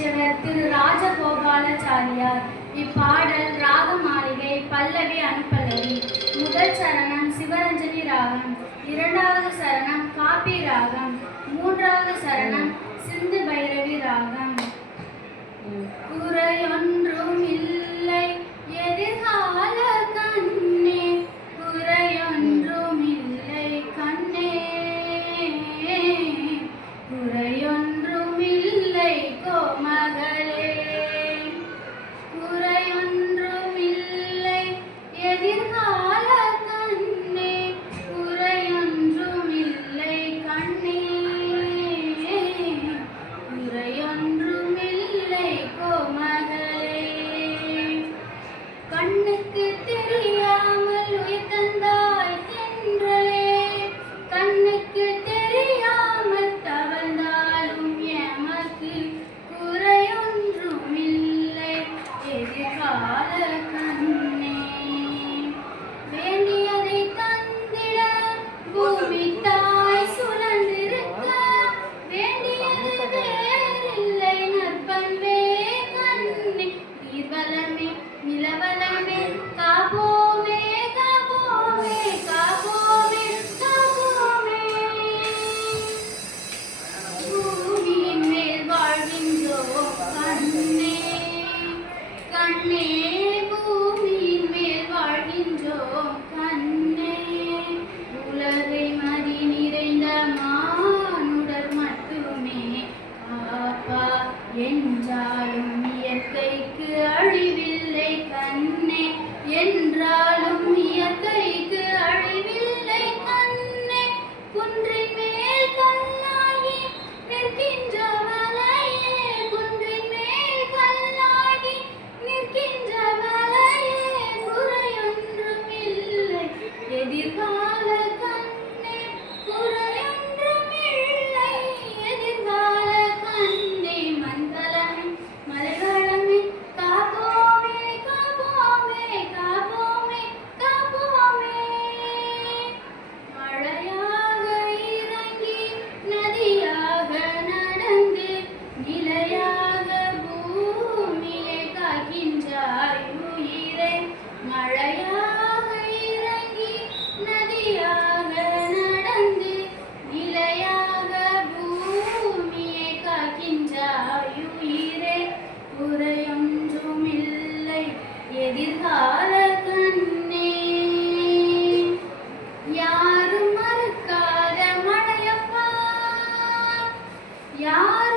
இசையமைச்சவர் திரு ராஜகோபாலாச்சாரியார் இப்பாடல் ராக மாளிகை பல்லவி அனுப்பல்லவி முதல் சரணம் சிவரஞ்சனி ராகம் இரண்டாவது சரணம் காப்பி ராகம் மூன்றாவது சரணம் எதிர்கால கண்ணே. யாரும் மறக்காத மழையப்பா யார்